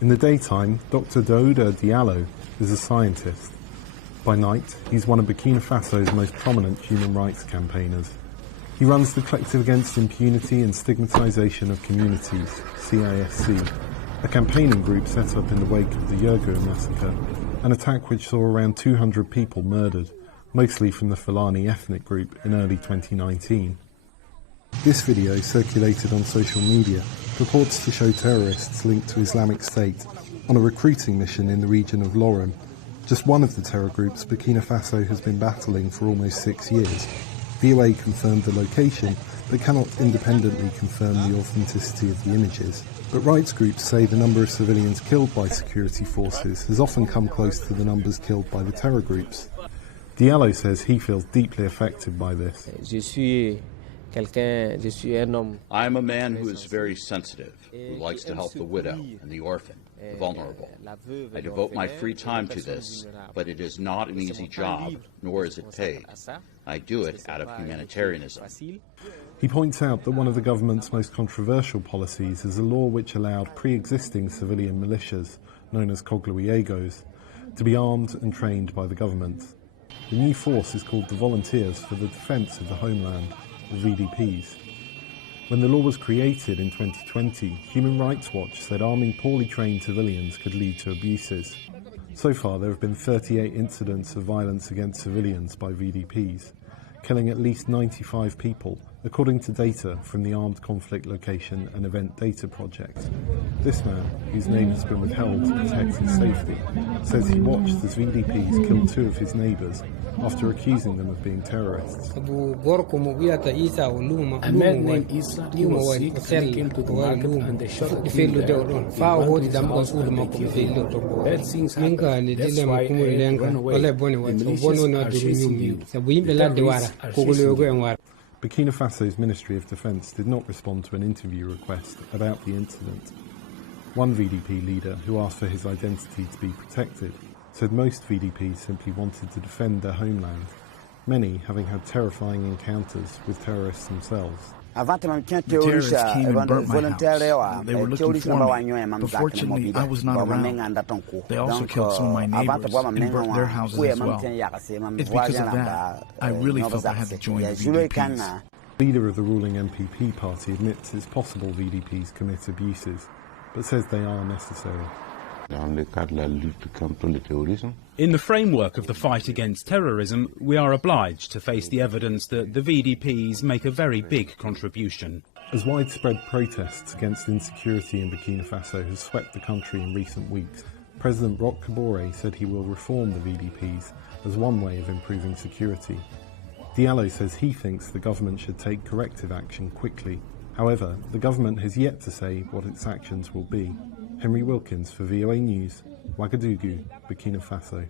In the daytime, Dr. Daouda Diallo is a scientist. By night, he's one of Burkina Faso's most prominent human rights campaigners. He runs the Collective Against Impunity and Stigmatization of Communities, CISC, a campaigning group set up in the wake of the Ouagadougou massacre, an attack which saw around 200 people murdered, mostly from the Fulani ethnic group in early 2019. This video, circulated on social media, purports to show terrorists linked to Islamic State on a recruiting mission in the region of Lorem, just one of the terror groups Burkina Faso has been battling for almost 6 years. VOA confirmed the location, but cannot independently confirm the authenticity of the images. But rights groups say the number of civilians killed by security forces has often come close to the numbers killed by the terror groups. Diallo says he feels deeply affected by this. I am a man who is very sensitive, who likes to help the widow and the orphan, the vulnerable. I devote my free time to this, but it is not an easy job, nor is it paid. I do it out of humanitarianism. He points out that one of the government's most controversial policies is a law which allowed pre-existing civilian militias, known as Cogluiegos, to be armed and trained by the government. The new force is called the Volunteers for the Defence of the Homeland, or VDPs. When the law was created in 2020, Human Rights Watch said arming poorly trained civilians could lead to abuses. So far, there have been 38 incidents of violence against civilians by VDPs, killing at least 95 people, according to data from the Armed Conflict Location and Event Data Project. This man, whose name has been withheld to protect his safety, says he watched as VDPs killed 2 of his neighbours after accusing them of being terrorists. A man named Isa, he was sick and he came to the market and they shot him there. Bad things happen. That's why I ran away. The militias are chasing you. The terrorists are chasing you. Burkina Faso's Ministry of Defence did not respond to an interview request about the incident. One VDP leader, who asked for his identity to be protected, said most VDPs simply wanted to defend their homeland, many having had terrifying encounters with terrorists themselves. The terrorists came and burnt my house. They were looking for me, but fortunately I was not around. They also killed some of my neighbors and burnt their houses as well. It's because of that I really felt I had to join the VDPs. The leader of the ruling MPP party admits it's possible VDPs commit abuses, but says they are necessary. In the framework of the fight against terrorism, we are obliged to face the evidence that the VDPs make a very big contribution. As widespread protests against insecurity in Burkina Faso has swept the country in recent weeks, President Roch Kabore said he will reform the VDPs as one way of improving security. Diallo says he thinks the government should take corrective action quickly. However, the government has yet to say what its actions will be. Henry Wilkins for VOA News, Ouagadougou, Burkina Faso.